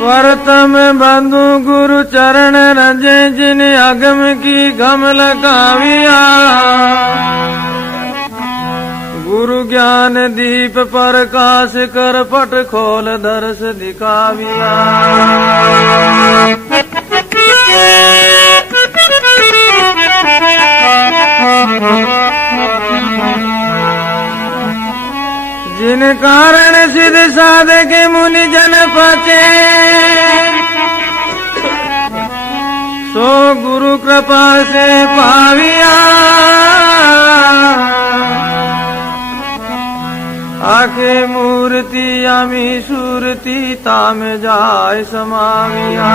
वर्तम बंधु गुरु चरण रजे जिन अगम की गमल काविया गुरु ज्ञान दीप प्रकाश कर पट खोल दर्श दिखाविया जिन कारण सिद्ध साधक मुनि जन पचे सो गुरु कृपा से पाविया आखे मूर्ति अमी सूरति ताम जाय समाविया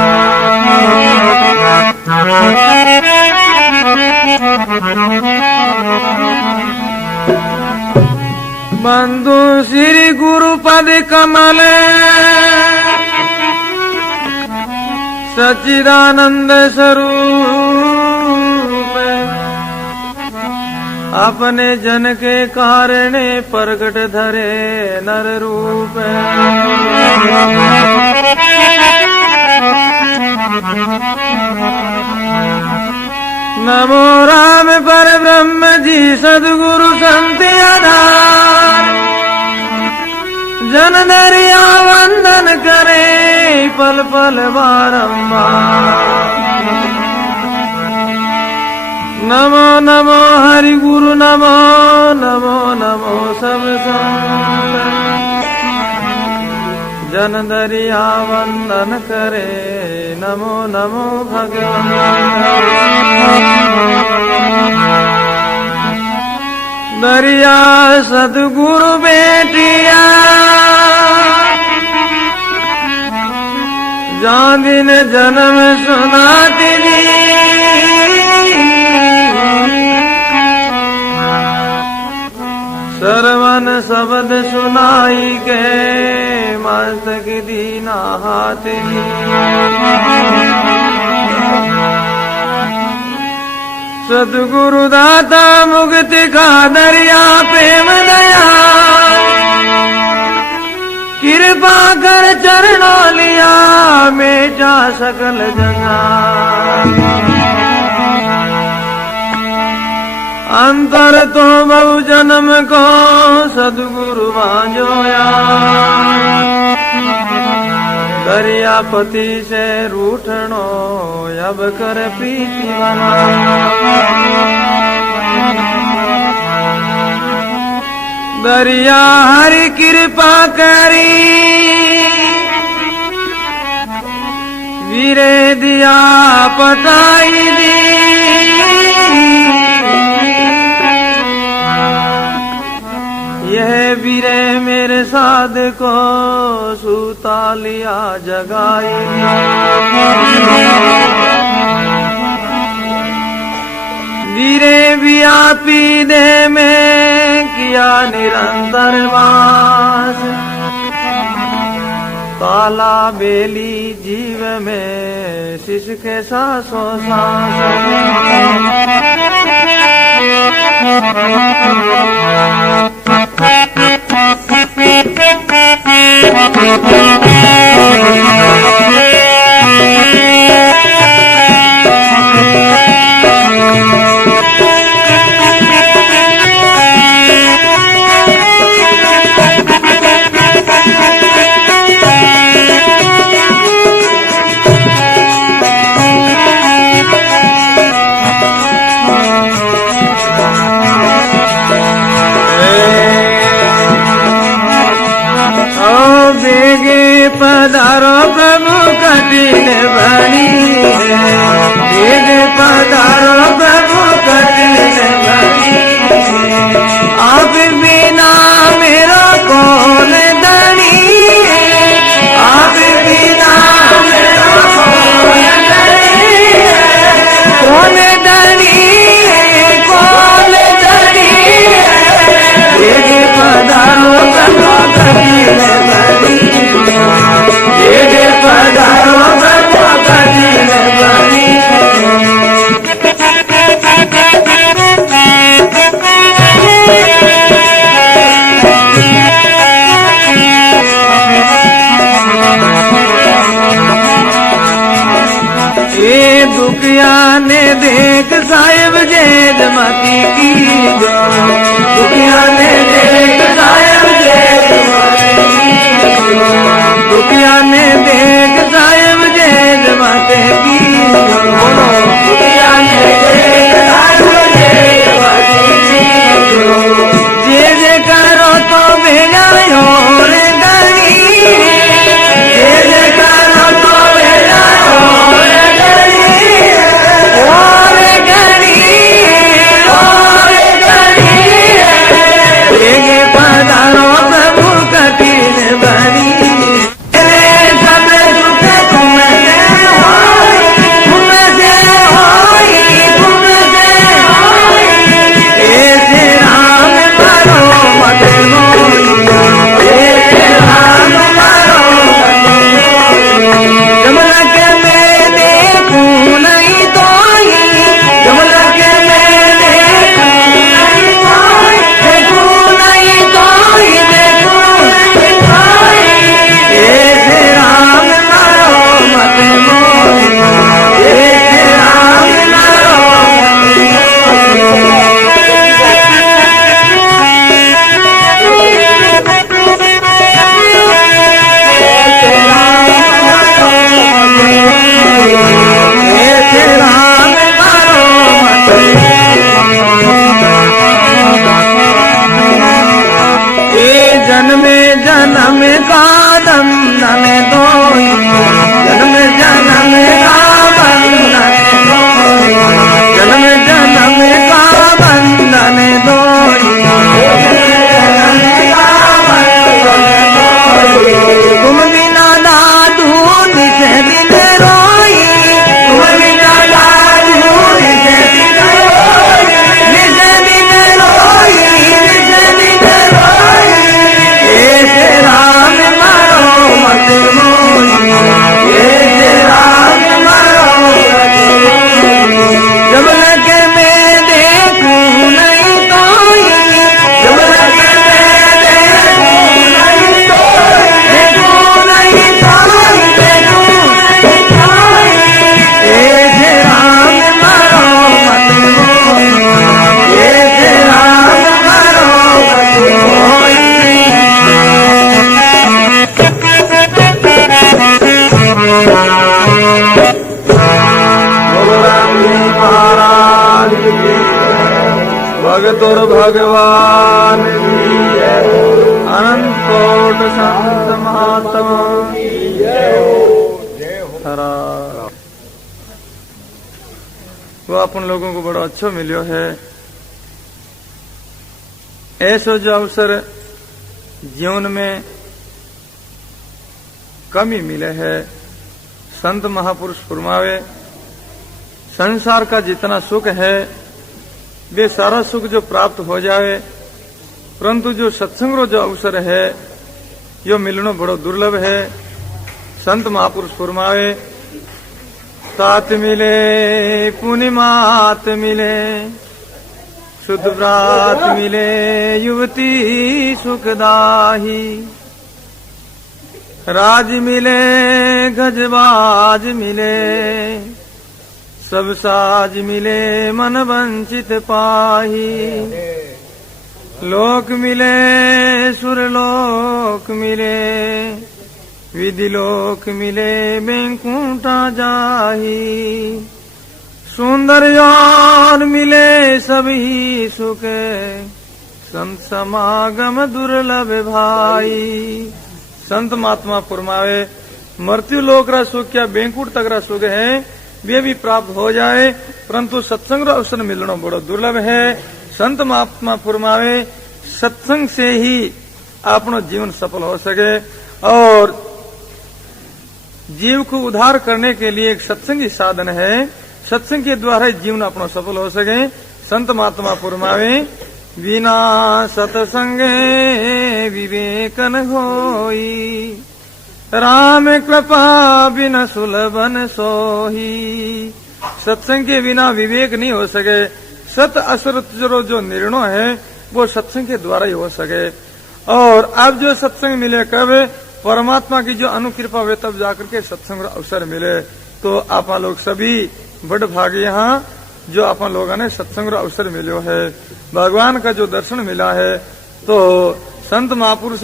बंधु श्री गुरु पद कमल सच्चिदानंद स्वरूप अपने जन के कारण प्रगट धरे नर रूप नमो राम पर ब्रह्म जी सद्गुरु संत आधार जन दरिया वंदन करे पल पल बारंबार नमो नमो हरि गुरु नमो नमो नमो सब जन दरिया वंदन करे नमो नमो भगवान दरिया सदगुरु बेटिया जान दिन जन्म सुनाती सरवन शब्द सुनाई के मस्तक दीना हाथ सदगुरु दाता मुक्ति का दरिया प्रेम दया कृपा कर चरणों लिया मेटा सकल जंगा अंतर तो बहु जन्म को सदगुरु बांझोया दरियापति से रूठनो अब कर प्रीति बना दरिया हरि कृपा करी वीरे दिया पटाई दी यह वीरे मेरे साध को सूता लिया जगाई वीरे व्यापी दे में किया निरंतर वास काला बेली जीव में शिश के सांसों सांस दुखिया ने देख साहेब जे जमाते की बोलो दुखिया ने देख साहेब जे जमाते की जे जे करो तो भेजा हो रे गणी जे जे करो तो भेजा हो रे गणी ओ रे गणी पधारो प्रभु कठिन बनी सब सुख तुमसे ऐसे राम मारो मत मोई ऐसे राम मारो जमल के मैं देखूं नहीं तो जमल के मैं देखूं नहीं तो ऐसे राम मारो मत मोई ऐसे राम मारो ऐसे राम मारो मत ये जन्मे जन्म का बंधन दोई जन्म जन्म का बंधन दोई जन्म जन्म का बंधन दोई तुम बिना दादू निज दिन रोई तुम बिना दादू निज दिन रोई निज दिन रोई निज दिन रोई ऐसे राम मारो मत मोई ऐसे राम मारो मत मोई जब लगे मैं देखूं नहीं तो जब लगे मैं देखूं नहीं तो देखूं नहीं तो ऐसे राम मारो मत मोई ऐसे राम मारो मत मोई बोलो राम जी महाराज की भगत और भगवान की अनंत कोट संत महात्मा हरा वो अपन लोगों को बड़ा अच्छा मिलो है। ऐसा जो अवसर जीवन में कमी मिले है संत महापुरुष फरमावे संसार का जितना सुख है वे सारा सुख जो प्राप्त हो जाए परंतु जो सत्संग रो जो अवसर है यो मिलनो बड़ो दुर्लभ है। संत महापुरुष फरमावे तात मिले पूर्णिमात मिले शुद्ध व्रात मिले युवती सुखदाही राज मिले गजबाज मिले सब साज मिले मन वंचित पाही लोक मिले सुरलोक मिले विधि लोक मिले बैंकुंठा जाही सुंदर यार मिले सभी सुखे संत समागम दुर्लभ भाई। संत महात्मा फरमावे मृत्यु लोक रा सुख क्या बैंकुट तक रा सुख है वे भी प्राप्त हो जाए परंतु सत्संग रा अवसर मिलना बड़ा दुर्लभ है। संत महात्मा फरमावे सत्संग से ही अपनो जीवन सफल हो सके और जीव को उद्धार करने के लिए एक सत्संग ही साधन है। सत्संग के द्वारा ही जीवन अपनो सफल हो सके। संत महात्मा फरमावे बिना सत्संगे विवेकन होई राम कृपा बिना सुलभन सोही। सत्संग के बिना विवेक नहीं हो सके। सत असत जो निर्णय है वो सत्संग के द्वारा ही हो सके। और अब जो सत्संग मिले कब परमात्मा की जो अनुकृपा हुए तब जाकर के सत्संग अवसर मिले। तो आप लोग सभी बड़ भागी यहाँ जो आप लोगों ने सत्संग अवसर मिलो है। भगवान का जो दर्शन मिला है तो संत महापुरुष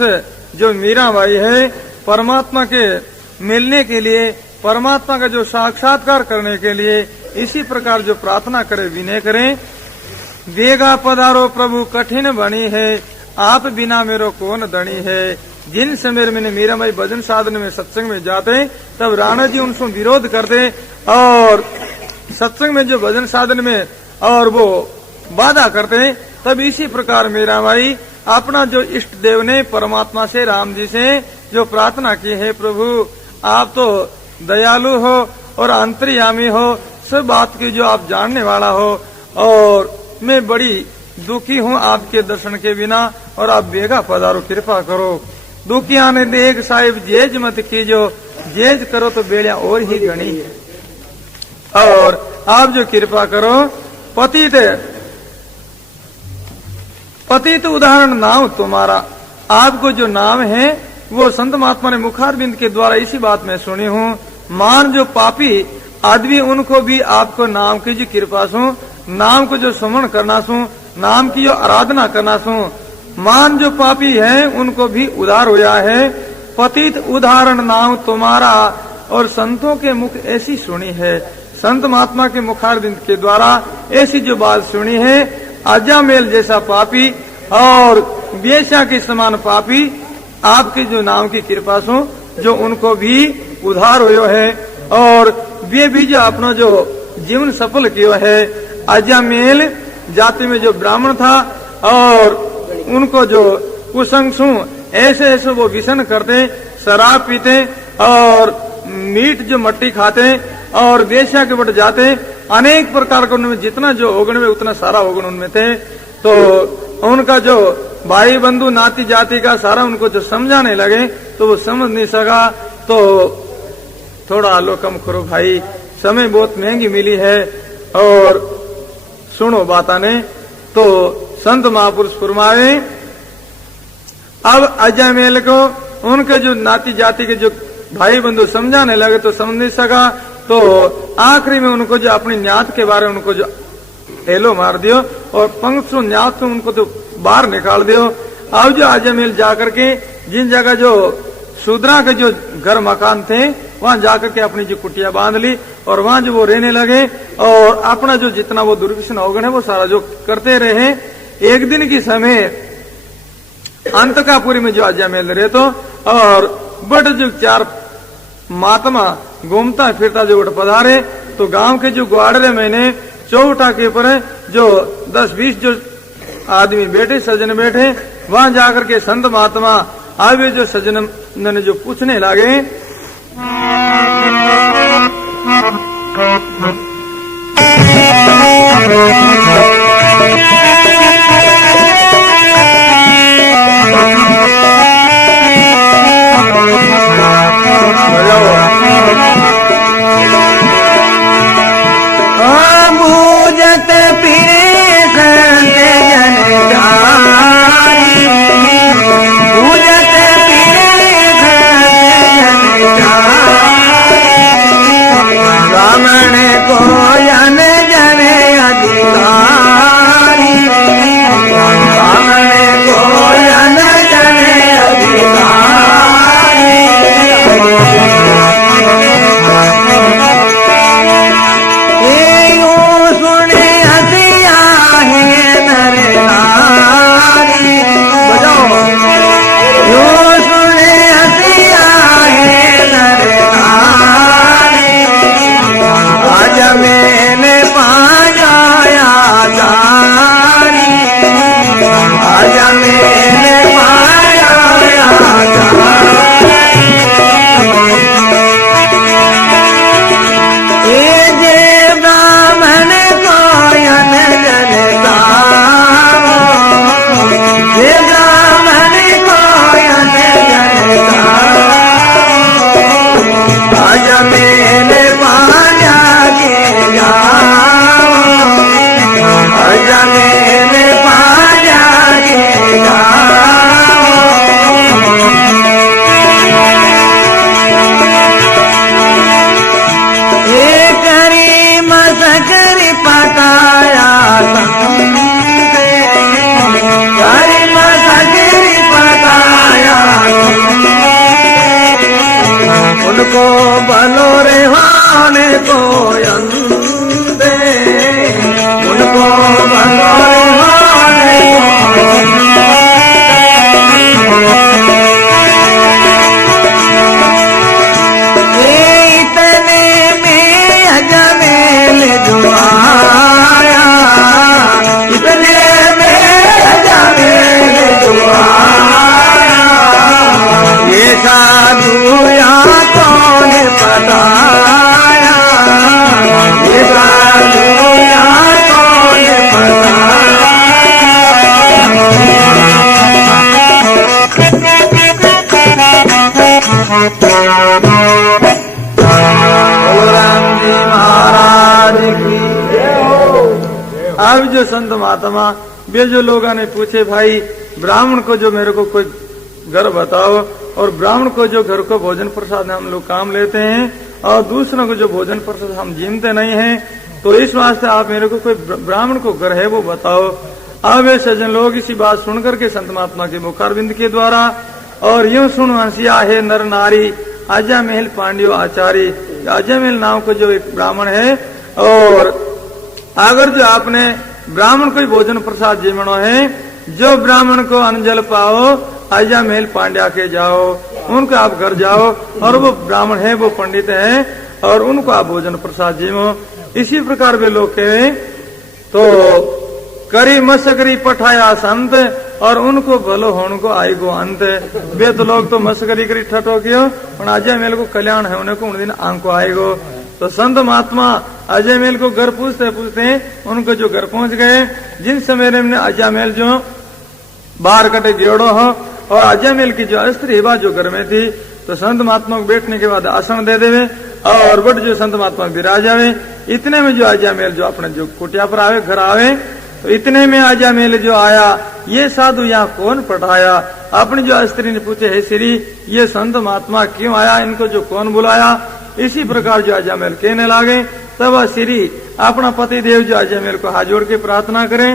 जो मीराबाई है परमात्मा के मिलने के लिए, परमात्मा का जो साक्षात्कार करने के लिए इसी प्रकार जो प्रार्थना करे विनय करें। वेगा पधारो प्रभु कठिन बनी है, आप बिना मेरो कौन धनी है। जिन समय मैंने मीरा भाई भजन साधन में सत्संग में जाते तब राणा जी उनसे विरोध करते और सत्संग में जो भजन साधन में और वो बाधा करते, तब इसी प्रकार मीरा भाई अपना जो इष्ट देव ने परमात्मा से, राम जी से जो प्रार्थना की है, प्रभु आप तो दयालु हो और अंतर्यामी हो, सब बात की जो आप जानने वाला हो, और मैं बड़ी दुखी हूँ आपके दर्शन के बिना, और आप बेगा पधारो, कृपा करो। दुखिया ने देख साहिब जेज मत कीजो, जेज करो तो बेड़िया और ही गणी है, और आप जो कृपा करो। पतित उदाहरण नाम तुम्हारा, आपको जो नाम है वो संत महात्मा ने मुखारबिंद के द्वारा इसी बात में सुनी हूँ। मान जो पापी आदमी उनको भी आपको नाम की जो कृपा सु, नाम को जो स्मरण करना सु, नाम की जो आराधना करना सु, मान जो पापी है उनको भी उदार होया है। पतित उदाहरण नाम तुम्हारा, और संतों के मुख ऐसी सुनी है, संत महात्मा के मुखारबिंद के द्वारा ऐसी जो बात सुनी है, अजामेल जैसा पापी और वेश्या के समान पापी आपके जो नाम की कृपा सु, जो उनको भी उधार हुए है, और वे भी जो अपना जो जीवन सफल किया है। अजामेल जाति में जो ब्राह्मण था और उनको जो कुसंग सु ऐसे ऐसे वो व्यसन करते, शराब पीते और मीट जो मट्टी खाते और वेश्या के बट जाते, अनेक प्रकार का उनमें जितना जो ओगण में उतना सारा ओगण उनमें थे। तो उनका जो भाई बंधु नाती जाति का सारा उनको जो समझाने लगे तो वो समझ नहीं सका। तो थोड़ा आलो कम करो भाई, समय बहुत महंगी मिली है और सुनो बात ने। तो संत महापुरुष फरमाए, अब अजमेल को उनके जो नाती जाति के जो भाई बंधु समझाने लगे तो समझ नहीं सका। तो आखिरी में उनको जो अपनी न्यात के बारे में उनको जो हेलो मार दियो और पंक्ष न्यात से उनको तो बाहर निकाल दियो। अब जो अजमेल जाकर के जिन जगह जो शूद्रा के जो घर मकान थे वहां जाकर के अपनी जो कुटिया बांध ली और वहां जो वो रहने लगे और अपना जो जितना वो दुर्व्यसन अवगुण है वो सारा जो करते रहे। एक दिन की समय अंतकापुरी में जो अजमेल रहे तो और बड़ जो चार महात्मा घूमता फिरता जो पधारे तो गांव के जो ग्वाड़े मैंने चौटा के ऊपर जो 10-20 जो आदमी बैठे, सज्जन बैठे, वहां जाकर के संत महात्मा आगे जो सज्जन ने जो पूछने लगे, राम जी महाराज की। अब जो संत महात्मा वे जो लोगों ने पूछे, भाई ब्राह्मण को जो मेरे को कोई घर बताओ, और ब्राह्मण को जो घर को भोजन प्रसाद हम लोग काम लेते हैं, और दूसरों को जो भोजन प्रसाद हम जीमते नहीं हैं, तो इस वास्ते आप मेरे को कोई ब्राह्मण को घर है वो बताओ। अब वे सज्जन लोग इसी बात सुनकर के संत महात्मा के मुखारबिंद के द्वारा, और यूं सुन हंसिया है नर नारी आजा महल पांड्यो आचारी, आजा महल नाम को जो एक ब्राह्मण है, और अगर जो आपने ब्राह्मण को भोजन प्रसाद जीवनो है, जो ब्राह्मण को अनजल पाओ आजा महल पांड्या के जाओ, उनको आप घर जाओ, और वो ब्राह्मण है वो पंडित है, और उनको आप भोजन प्रसाद जीवो। इसी प्रकार वे लोग कहे तो करी मस्करी पठाया संत, और उनको भलो होने को आई गो अंत। वे तो लोग तो मस्करी करी ठटो क्यों, पर अजय मेल को कल्याण है उन्हें को उन दिन आंख को आएगो। तो संत महात्मा अजय मेल को घर पूछते पूछते उनको जो घर पहुंच गए, जिन समय में अजय मेल जो बाहर कटे गेड़ो हो, और अजय मेल की जो स्त्री जो घर में थी, तो संत महात्मा को बैठने के बाद आसन दे देवे, और बट जो संत महात्मा विराज आवे। इतने में जो अजय मेल जो अपने जो कुटिया पर आवे, घर आवे, तो इतने में अजय मेल जो आया, ये साधु यहाँ कौन पठाया। अपनी जो स्त्री ने पूछे, हे श्री ये संत महात्मा क्यों आया, इनको जो कौन बुलाया। इसी प्रकार जो अजय मेल कहने लागे, तब श्री अपना पति देव जो अजय मेल को हाथ जोड़ के प्रार्थना करें।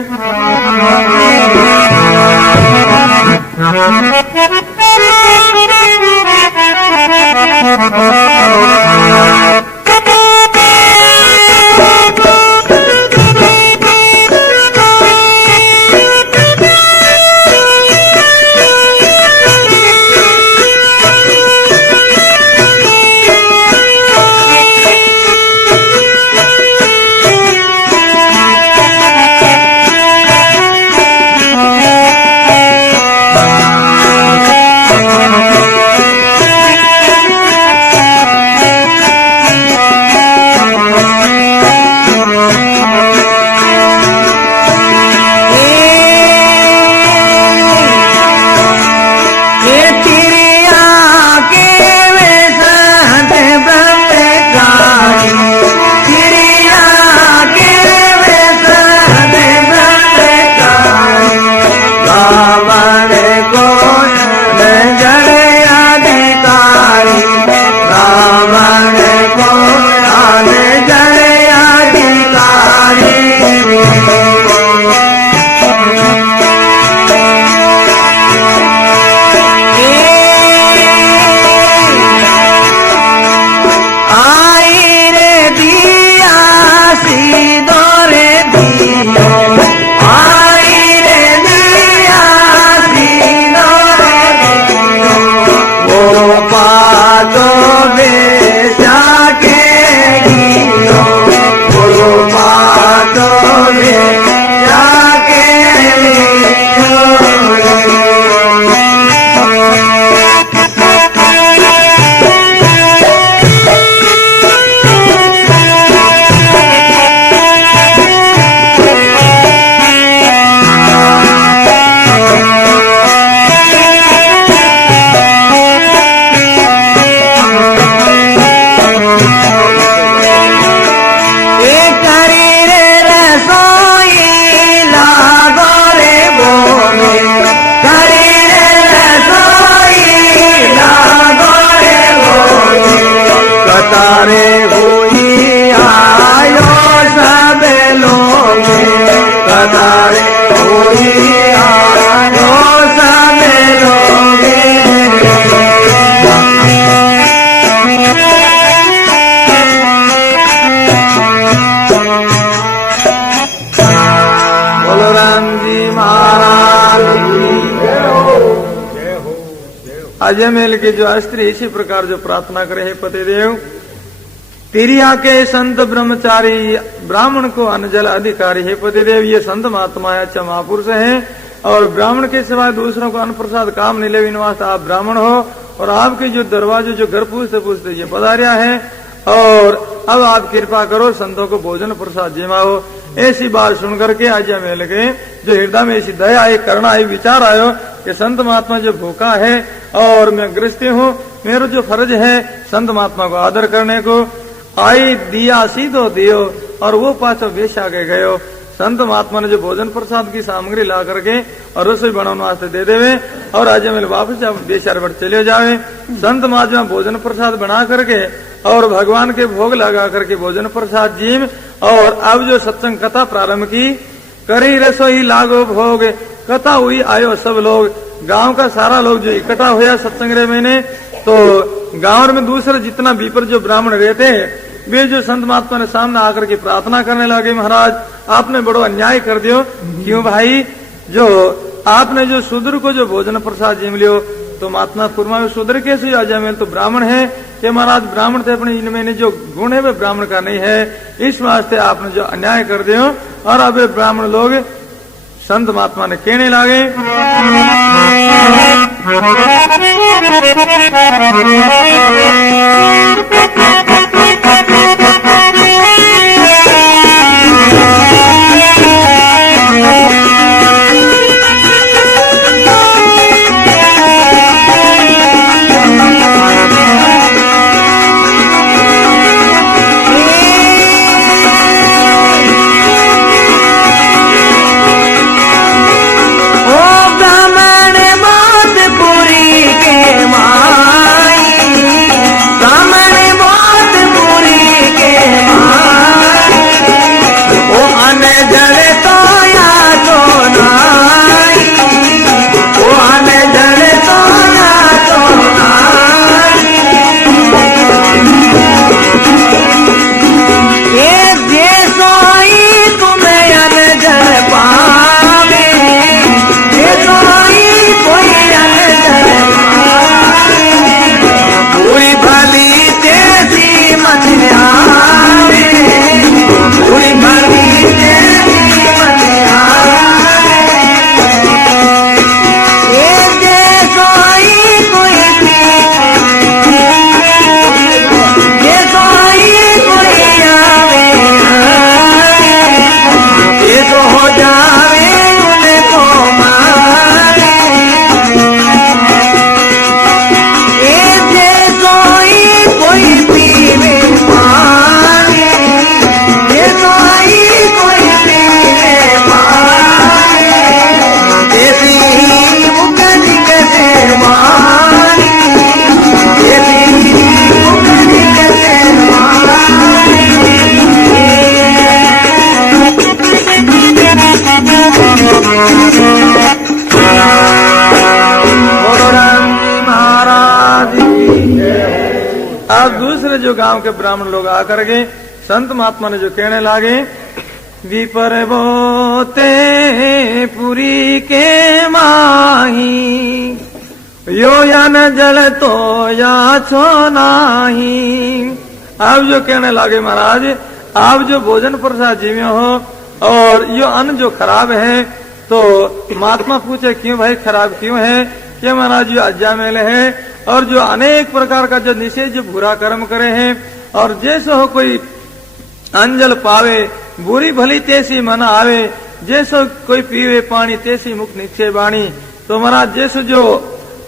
अजय मेल के जो स्त्री इसी प्रकार जो प्रार्थना करे, हे पतिदेव तेरी आके संत ब्रह्मचारी ब्राह्मण को अनजल अधिकारी, हे पतिदेव ये संत महात्मा है, अच्छा महापुरुष है, और ब्राह्मण के सिवाय दूसरों को अन्न प्रसाद काम नहीं ले, वास्ते आप ब्राह्मण हो, और आपके जो दरवाजे जो घर पूछते पूछते ये पधारिया है, और अब आप कृपा करो संतों को भोजन प्रसाद जिमाओ। ऐसी बात सुनकर के अजय मेल के जो हृदय में ऐसी दया आई, करुणा आई, विचार आयो कि संत महात्मा जो भूखा है और मैं ग्रस्त हूँ, मेरा जो फर्ज है संत महात्मा को आदर करने को, आई दिया सीधो दियो और वो पाछो बेश आगे गयो। संत महात्मा ने जो भोजन प्रसाद की सामग्री ला करके और रसोई बनाने वास्ते दे देवे और आज मेरे वापस बेचार बट चले जावे। संत महात्मा भोजन प्रसाद बना करके और भगवान के भोग लगा करके भोजन प्रसाद जीव और अब जो सत्संग कथा प्रारंभ की, करी रसोई लागो भोग, कथा हुई आयो सब लोग। गांव का सारा लोग जो इकट्ठा हुआ सत्संग रे मैंने, तो गांव में दूसरे जितना बीपर जो ब्राह्मण रहते वे जो संत महात्मा ने सामने आकर के प्रार्थना करने लगे, महाराज आपने बड़ो अन्याय कर दियो। क्यों भाई, जो आपने जो शूद्र को जो भोजन प्रसाद जिम लियो, तो महात्मा फुरमा में शूद्र कैसे आ जाए, तो ब्राह्मण है कि महाराज ब्राह्मण थे अपने इनमें जो गुण है वे ब्राह्मण का नहीं है, इस वास्ते आपने जो अन्याय कर दियो। और अब ब्राह्मण लोग संत महात्मा ने कहने लगे, अब दूसरे जो गांव के ब्राह्मण लोग आकर के संत महात्मा ने जो कहने लगे, विपर बोते पुरी के माही, यो या न जल तो या छो नाही। अब जो कहने लगे, महाराज आप जो भोजन प्रसाद जीवे हो और यो अन्न जो खराब है, तो महात्मा पूछे क्यों भाई खराब क्यों है, कि महाराज जो अज्जामेल है और जो अनेक प्रकार का जो निषेध जो बुरा कर्म करे हैं, और जैसे हो कोई अंजल पावे बुरी भली तैसी मन आवे, जैसो कोई पीवे पानी तैसी मुख निश्चय बाणी। तो महाराज जैसे जो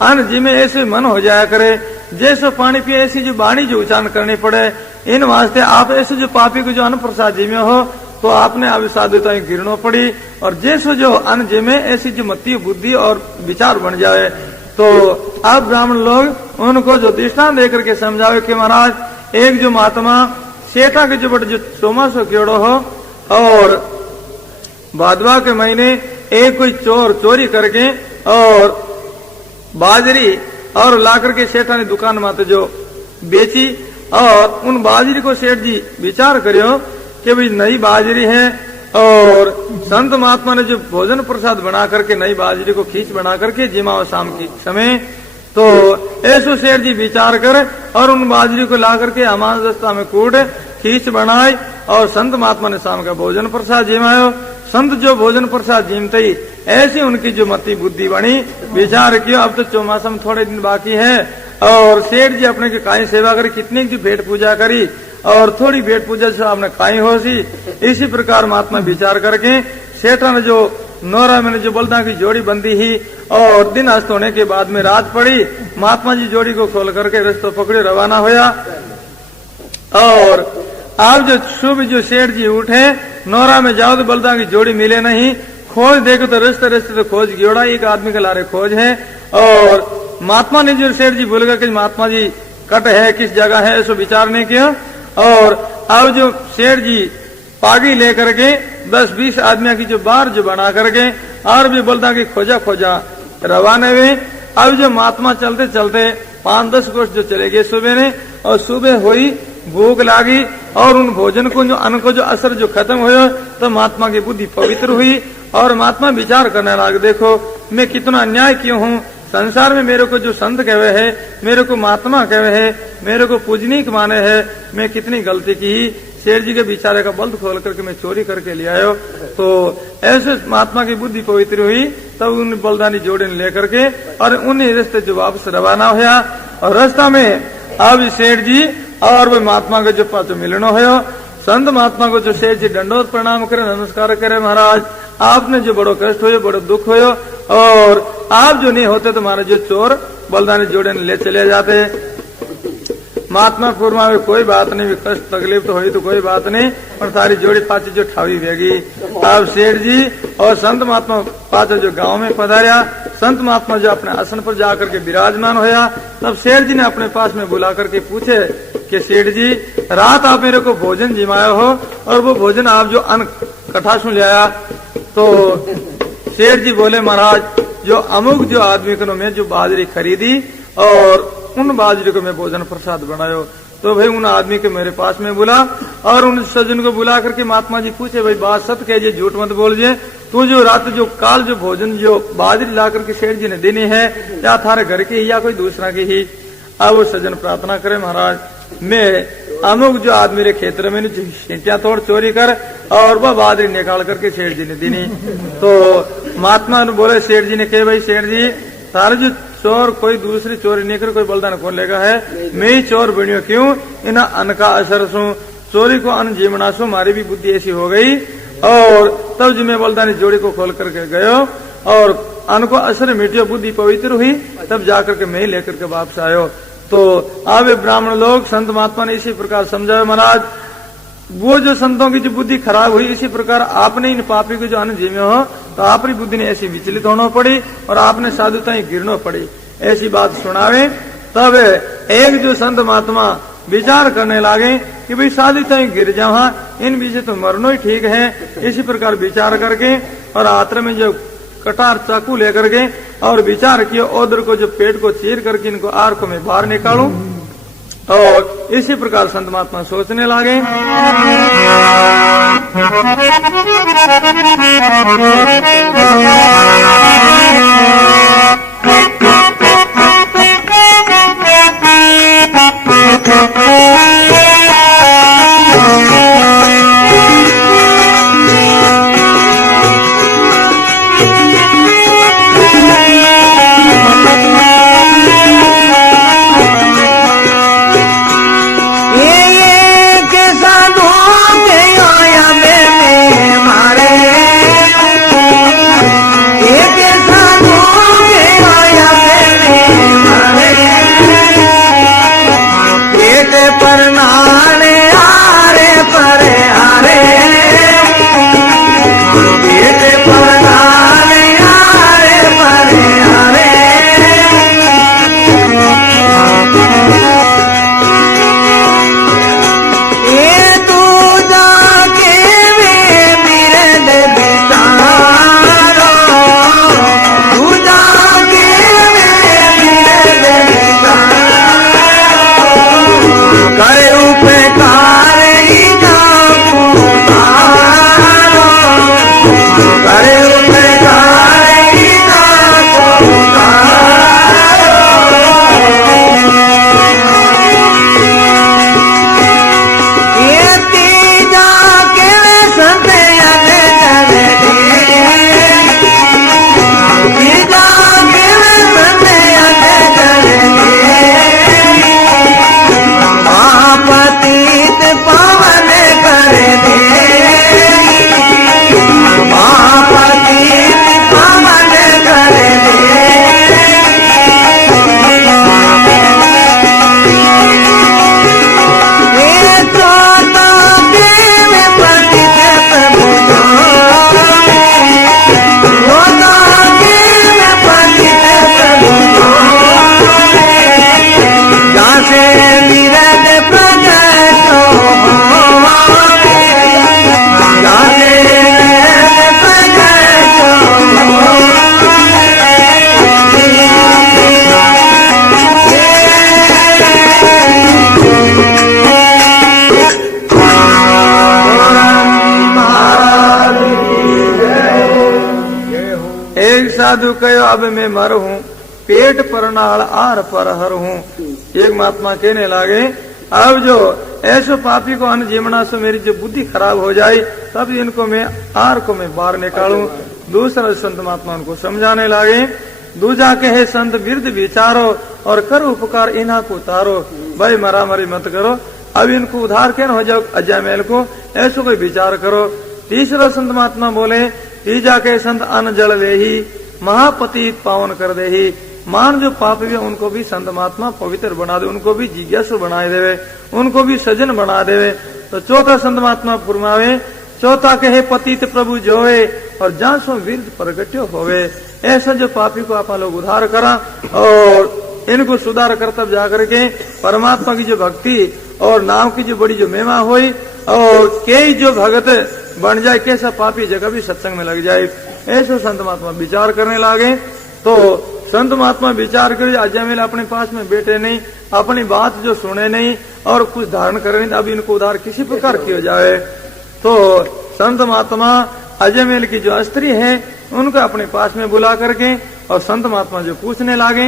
अन्न जिमे ऐसे मन हो जाया करे, जैसे पानी पिए ऐसी जो बाणी जो उच्चारण करनी पड़े, इन वास्ते आप ऐसे जो पापी को जो अन्न प्रसाद जिमे हो तो आपने अब साधुताएं गिरनो पड़ी, और जैसे जो अन्न जिमे ऐसी जो मति बुद्धि और विचार बन जाए। तो अब ब्राह्मण लोग उनको जो दृष्टांत देकर के समझावे कि महाराज एक जो महात्मा सेठा के जो बड़े जो चौमासो केड़ो हो, और भादवा के महीने एक कोई चोर चोरी करके और बाजरी और ला करके सेठा ने दुकान में जो बेची, और उन बाजरी को सेठ जी विचार करियो कि भाई नई बाजरी है, और संत महात्मा ने जो भोजन प्रसाद बना करके नई बाजरी को खींच बना करके जिमाओ शाम की समय, तो ऐसो सेठ जी विचार कर और उन बाजरी को ला करके हमारे दस्ता में कूट खींच बनाई और संत महात्मा ने शाम का भोजन प्रसाद जिमायो। संत जो भोजन प्रसाद जिमते ही ऐसी उनकी जो मति बुद्धि बनी, विचार किया अब तो चौमासा में थोड़े दिन बाकी है, और सेठ जी अपने की काई सेवा करी, कितनी की भेंट पूजा करी और थोड़ी भेंट पूजा से आपने काई हो सी। इसी प्रकार महात्मा विचार करके सेठा ने जो नौरा में जो बलदा की जोड़ी बंदी ही और दिन अस्त होने के बाद में रात पड़ी। महात्मा जी जोड़ी को खोल करके रस्तो पकड़े रवाना होया। और आप जो शुभ जो सेठ जी उठे, नौरा में जाओ तो बलदा की जोड़ी मिले नहीं, खोज देखो तो रस्ते रस्ते तो खोज गियोड़ा, एक आदमी के लारे खोज है। और महात्मा ने जो सेठ जी बोल गए कि महात्मा जी कट है किस जगह है, ऐसा विचार नहीं किया। और अब जो सेठ जी पागी लेकर के 10-20 आदमियों की जो बार जो बना करके और भी बलदा की खोजा खोजा रवाना हुए। अब जो महात्मा चलते चलते 5-10 कोस जो चले गए सुबह ने, और सुबह हुई भूख लागी और उन भोजन को जो अन्न को जो असर जो खत्म हुआ, तो महात्मा की बुद्धि पवित्र हुई और महात्मा विचार करने लगे, देखो मैं कितना अन्याय क्यों हूँ, संसार में मेरे को जो संत कहे है, मेरे को महात्मा कहे है, मेरे को पूजनीक माने है, मैं कितनी गलती की। शेर जी के बेचारे का बल्द खोल करके मैं चोरी करके ले आयो। तो ऐसे महात्मा की बुद्धि पवित्र हुई, तब उन बलदानी जोड़े लेकर के और उन्हीं रास्ते जो वापस रवाना हुआ। और रास्ता में अब शेर जी और वो महात्मा के जो पास मिलना हो, संत महात्मा को जो शेर जी दंडोत प्रणाम करे, नमस्कार करे, महाराज आपने जो बड़ो कष्ट हो, बड़ो दुख हो, और आप जो नहीं होते तो हमारे जो चोर बलदानी जोड़े ले चले जाते। महात्मा पूर्वा में कोई बात नहीं, कष्ट तकलीफ तो हुई तो कोई बात नहीं, और सारी जोड़ी पाची जो ठावी वेगी। अब सेठ जी और संत महात्मा पाचो जो गांव में पधारा, संत महात्मा जो अपने आसन पर जाकर के विराजमान होया, तब सेठ जी ने अपने पास में बुला करके पूछे कि सेठ जी रात आप मेरे को भोजन जिमाया हो, और वो भोजन आप जो अन्न कठासू ले आया। तो सेठ जी बोले, महाराज जो अमुक जो आदमी को मैं जो बाजरी खरीदी और उन बाजरी को मैं भोजन प्रसाद बनायो। तो भाई उन आदमी के मेरे पास में बुला और उन सज्जन को बुला करके महात्मा जी पूछे, भाई बात सत्य कहिए, झूठ मत बोलिए, तू जो रात जो काल जो भोजन जो बाजरी ला करके सेठ जी ने देनी है, या थारे घर की या कोई दूसरा की ही। अब वो सज्जन प्रार्थना करे, महाराज मैं अमुक जो आदमी रे क्षेत्र में सीटियां तोड़ चोरी कर और वह बाजरी निकाल करके सेठ जी ने देनी। तो महात्मा ने बोले, सेठ जी ने कहे, भाई सेठ जी तारे जो चोर कोई दूसरी चोरी नहीं कर, कोई बलदान कौन लेगा है, मैं ही चोर बनियो क्यों, इन अन्न का असर सू चोरी को अन्न जीवना सू, हमारी भी बुद्धि ऐसी हो गई। और तब जो मैं बलदानी जोड़ी को खोल करके गयो और अन्न को असर मिटियो, बुद्धि पवित्र हुई, तब जाकर के मैं ही लेकर के वापस आयो। तो अब ब्राह्मण लोग संत महात्मा ने इसी प्रकार समझाया, महाराज वो जो संतों की जो बुद्धि खराब हुई, इसी प्रकार आपने इन पापी को जो अन्न जीवे हो, तो आपकी बुद्धि ने ऐसी विचलित होना पड़ी और आपने साधुता ही गिरना पड़ी, ऐसी बात सुनावे। तब एक जो संत महात्मा विचार करने लगे कि भाई साधुता ही गिर जाओ, इन बीच तो मरनो ही ठीक है। इसी प्रकार विचार करके और आत्र में जो कटार चाकू लेकर के और विचार किया, ओदर को जो पेट को चीर करके इनको आर को मैं बाहर निकालूं। और इसी प्रकार संत महात्मा सोचने लगे। एक साधु साधु कहो अब मैं मर हूँ, पेट पर नाल आर पर हर हूँ। एक महात्मा कहने लगे, अब जो ऐसो पापी को अन्न जीवना से मेरी जो बुद्धि खराब हो जाए, तब इनको मैं आर को मैं बाहर निकालूं। दूसरा संत महात्मा उनको समझाने लगे, दूजा कहे संत वृद्ध विचारो और कर उपकार इन्हा को उतारो। भाई मरा मरी मत करो, अब इनको उधार क्या हो जाओ अजयमेल को, ऐसो कोई विचार करो। तीसरा संत महात्मा बोले, तीजा के संत अन्न जल ले ही महापति पावन कर दे ही। मान जो पाप भी उनको भी संत महात्मा पवित्र बना दे, उनको भी जिज्ञासु बनाए देवे, उनको भी सजन बना देवे। तो चौथा संत महात्मा फुरमावे, चौथा कहे पतित प्रभु जोए और जासो वीर प्रगट्यो होवे। ऐसा जो पापी को आप लोग उद्धार करा और इनको सुधार कर तब जाकर के परमात्मा की जो भक्ति और नाम की जो बड़ी जो महिमा हुई और कई जो भगत बन जाए, कैसा पापी जगह भी सत्संग में लग जाए। ऐसा संत महात्मा विचार करने लगे। तो संत महात्मा विचार कर अजयमेल अपने पास में बैठे नहीं, अपनी बात जो सुने नहीं और कुछ धारण करे नहीं, अब इनको उधार किसी प्रकार किया जाए। तो संत महात्मा अजयमेल की जो स्त्री है उनको अपने पास में बुला करके और संत महात्मा जो पूछने लगे,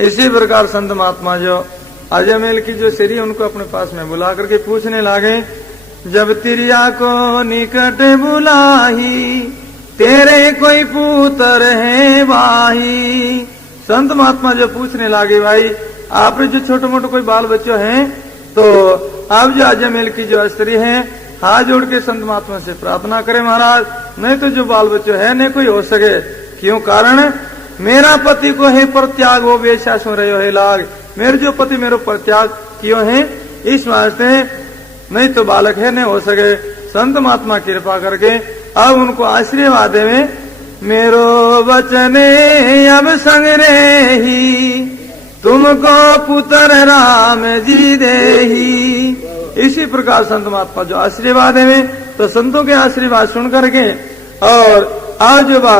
इसी प्रकार संत महात्मा जो अजमेल की जो श्री उनको अपने पास में बुला करके पूछने लगे, जब तिरिया को निकट बुलाही, तेरे कोई पुत्र है भाई। संत महात्मा जो पूछने लगे, भाई आपने जो छोटे मोटे कोई बाल बच्चों हैं, तो आप जो अजमेल की जो स्त्री है, हाथ जोड़ के संत महात्मा से प्रार्थना करे महाराज, नहीं तो जो बाल बच्चों है नहीं कोई हो सके। क्यों? कारण मेरा पति को है प्रत्याग, वो वेश्या सुन रहे हो है लाग, मेरे जो पति मेरे प्रत्याग क्यों है, इस वास्ते नहीं तो बालक है नहीं हो सके। संत महात्मा कृपा करके अब उनको आशीर्वाद देवे, मेरो वचने अब संग रेही, तुमको पुत्र राम जी देही। इसी प्रकार संत महात्मा जो आशीर्वाद देवे, तो संतों के आशीर्वाद सुन करके और आज बा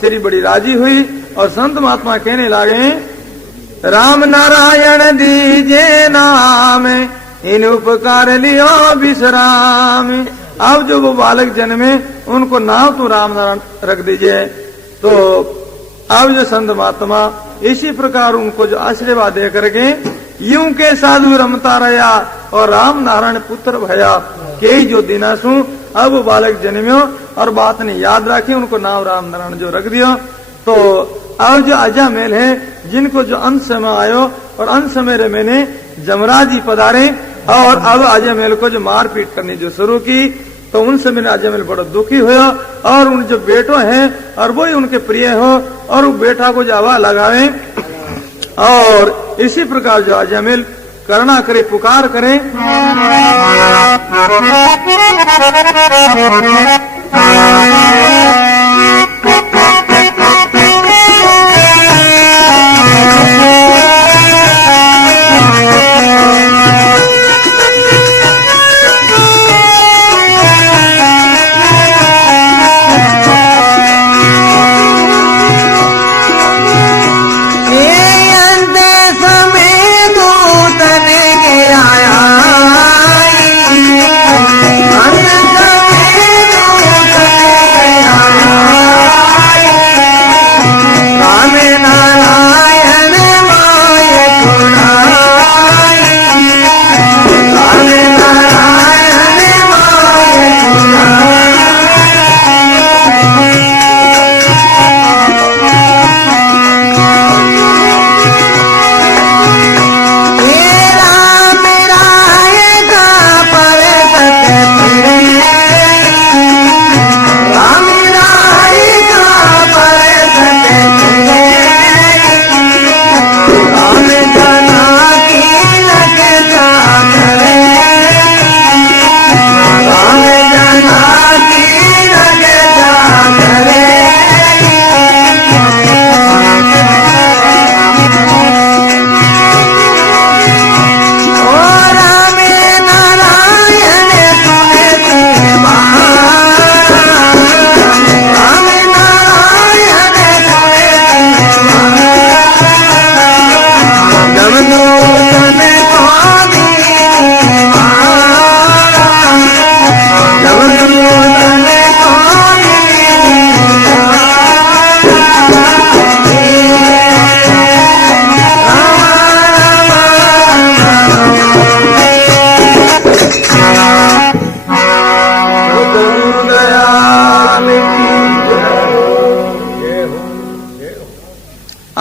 श्री बड़ी राजी हुई और संत महात्मा कहने लगे, राम नारायण दीजे नाम, इन उपकार लियो विश्राम। अब जो वो बालक जन्मे उनको नाम तो राम नारायण रख दीजिए। तो अब जो संत महात्मा इसी प्रकार उनको जो आशीर्वाद दे करके यूं के साधु रमता रहा और राम नारायण पुत्र भया के जो दिनासु। अब वो बालक जन्म्यो और बात ने याद रखी, उनको नाम राम नारायण जो रख दियो। तो अब जो अजमेल है, जिनको जो अंत समय आयो और अंत समय मैंने जमराज जी पधारे और अब अजमेल को जो मारपीट करनी जो शुरू की, तो उनसे मैंने अजमेल बड़ा दुखी हुआ और उन जो बेटो हैं और वो ही उनके प्रिय हो और वो बेटा को जो हवा लगावे और इसी प्रकार जो अजमेल करना करे, पुकार करे।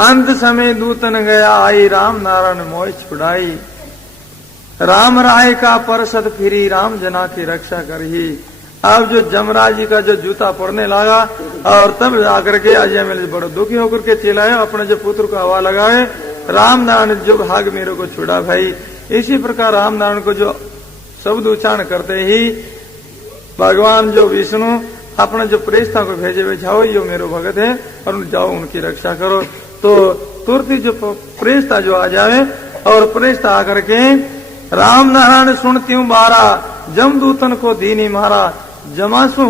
अंत समय दूतन गया आई, राम नारायण मोह छुड़ाई। राम राय का परसत फिरी, राम जना की रक्षा करही। अब जो जमराज जी का जो जूता पड़ने लगा और तब जाकर के अजमेल बड़ो दुखी होकर के चिल्लाए, अपने जो पुत्र को हवा लगाए, राम नारायण जो भाग मेरे को छुड़ा भाई। इसी प्रकार राम नारायण को जो शब्द उच्चारण करते ही भगवान जो विष्णु अपने जो प्रेस्ता को भेजे हुए, जाओ यो मेरो भगत है और जाओ उनकी रक्षा करो। तो तुरंत ही जो प्रेस्ता जो आ जावे और प्रेस्ता आकर के राम नारायण सुनती हूँ बारा, जमदूतन को दीनी मारा। जमासु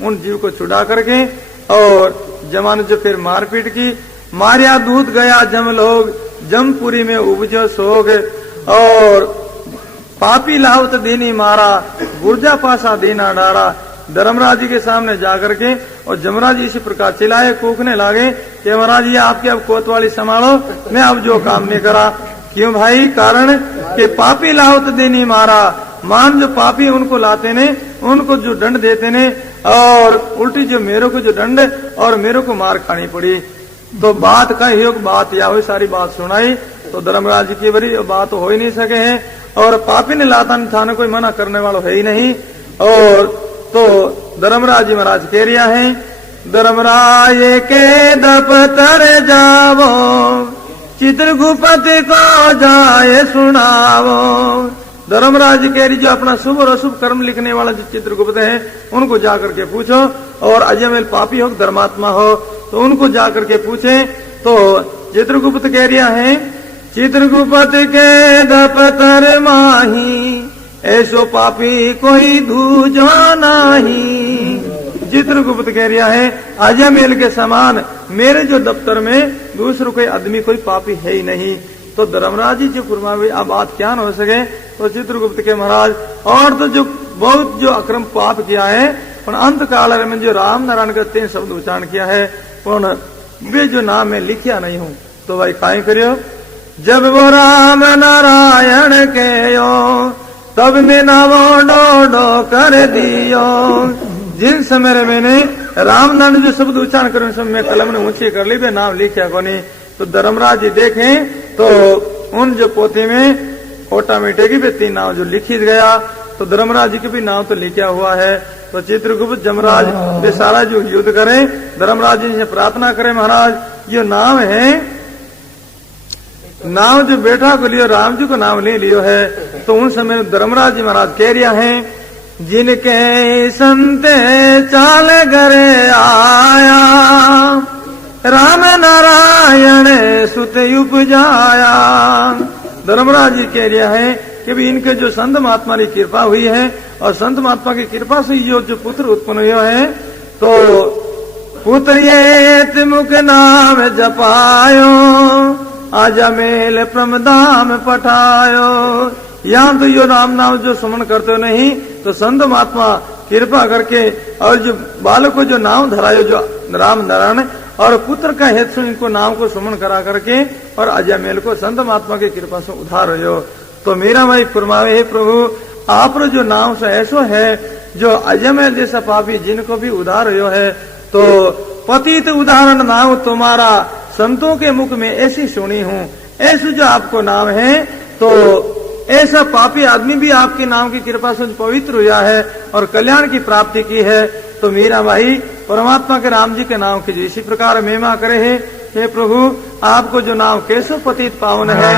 उन जीव को छुड़ा करके और जमा ने जो फिर मारपीट की, मारिया दूध गया जम लोग, जमपुरी में उपजो सोग। और पापी लावत दीनी मारा, गुर्जा पासा दीना डारा। धर्मराज जी के सामने जाकर के और जमराज जी इसी प्रकार चिल्लाए, कूकने लागे कि महाराज ये आपकी अब कोतवाली संभालो, मैं अब जो काम नहीं करा। क्यों भाई? कारण कि पापी लावत देनी मारा, मान जो पापी उनको लाते ने, उनको जो दंड देते ने, और उल्टी जो मेरे को जो दंड और मेरे को मार खानी पड़ी। तो बात का योग बात या हुई, सारी बात सुनाई। तो धर्मराज की बड़ी बात हो ही नहीं सके हैं, और पापी ने लाता नहीं था, कोई मना करने वाला है ही नहीं। और तो धर्मराज जी महाराज कह रिया है, धर्मराज के दफ्तर जावो, चित्रगुप्त को जाए सुनावो। धर्मराज जी कह रही जो अपना शुभ और अशुभ कर्म लिखने वाला जो चित्रगुप्त है, उनको जाकर के पूछो, और अजमेर पापी हो धर्मात्मा हो तो उनको जाकर के पूछे। तो चित्रगुप्त कह रिया है, चित्रगुप्त के दफ्तर माही, ऐसो पापी कोई दूजा नहीं। चित्रगुप्त कह रिया है, अजमेर के समान मेरे जो दफ्तर में दूसरो कोई आदमी कोई पापी है ही नहीं। तो धर्मराज जी जो फरमावे अब बात क्या न हो सके। तो चित्रगुप्त के महाराज और तो जो बहुत जो अक्रम पाप किया है, पर अंत काल में जो राम नारायण का 3 शब्द उच्चारण किया है, पर वे जो नाम में लिखिया नहीं हूं। तो भाई काई करियो, जब वो राम नारायण के यो, तब में नावो डो डो कर दियो। जिन समय मैंने राम नारायण जो शब्द उच्चारण कर समय कलम ने ऊंची कर ली, वे नाम लिखिया को नहीं। तो धर्मराज जी देखें तो उन जो पोते में ऑटोमेटिक भी 3 नाम जो लिखी गया, तो धर्मराज जी के भी नाम तो लिखा हुआ है। तो चित्रगुप्त जमराज वे सारा जो युद्ध करें, धर्मराज जी से प्रार्थना करें, महाराज ये नाम है, नाम जो बेटा को लियो राम जी को नाम ले लियो है। तो उन समय धर्मराज जी महाराज कह रिया है, जिनके संते चाल घरे आया, राम नारायण सुत उपजाया। धर्मराज जी कह रहा है कि भी इनके जो संत महात्मा की कृपा हुई है, और संत महात्मा की कृपा से जो पुत्र उत्पन्न हुए हैं, तो पुत्र ये मुख नाम जपायो, आजा मेल प्रमदाम पठायो। यहाँ तो यो राम नाम जो सुमन करते हो नहीं, तो संत महात्मा कृपा करके और जो बालक को जो नाम धरायो जो राम नारायण, और पुत्र का हेतु इनको नाम को सुमन करा करके और अजमेल को संत महात्मा की कृपा से उद्धार हो। तो मेरा भाई फरमावे, हे प्रभु आप जो नाम से ऐसो है जो अजमेल जैसा पापी जिनको भी उद्धार हो है। तो पतित उदाहरण नाम तुम्हारा, संतों के मुख में ऐसी सुनी हूँ, ऐसे जो आपको नाम है, तो ऐसा पापी आदमी भी आपके नाम की कृपा से पवित्र हुआ है और कल्याण की प्राप्ति की है। तो मेरा भाई परमात्मा के राम जी के नाम की इसी प्रकार महिमा करे है। हे प्रभु आपको जो नाम कैसो पतित पावन है।